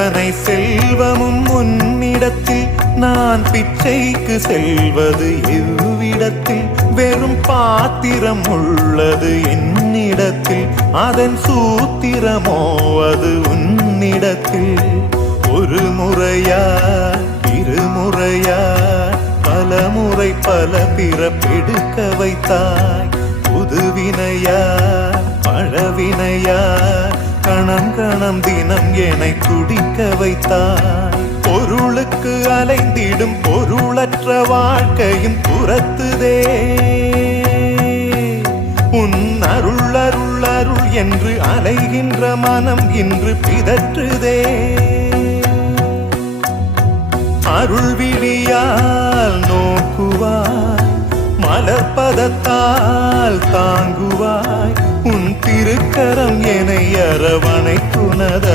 அத்தனை செல்வமும் உன்னிடத்தில் நான் பிச்சைக்கு செல்வது எவ்விடத்தில் வெறும் பாத்திரம் உள்ளது என்னிடத்தில் அதன் சூத்திரமோ அது உன்னிடத்தில் ஒரு முறையா இருமுறையா பல முறை பல பிறப்பெடுக்க வைத்தாய் புதுவினையா பழவினையா கணம் கணம் தினம் என்னை துடிக்க வைத்தாய் பொருளுக்கு அலைந்திடும் பொருளற்ற வாழ்க்கையும் துரத்துதே உன் அருள் அருள் அருள் என்று அலைகின்ற மனம் இன்று பிதற்றுதே அருள் விழியால் நோக்குவாய் மலர்பதத்தால் தாங்குவாய் உன் திருக்கரம் என்னை அரவணைத்துனத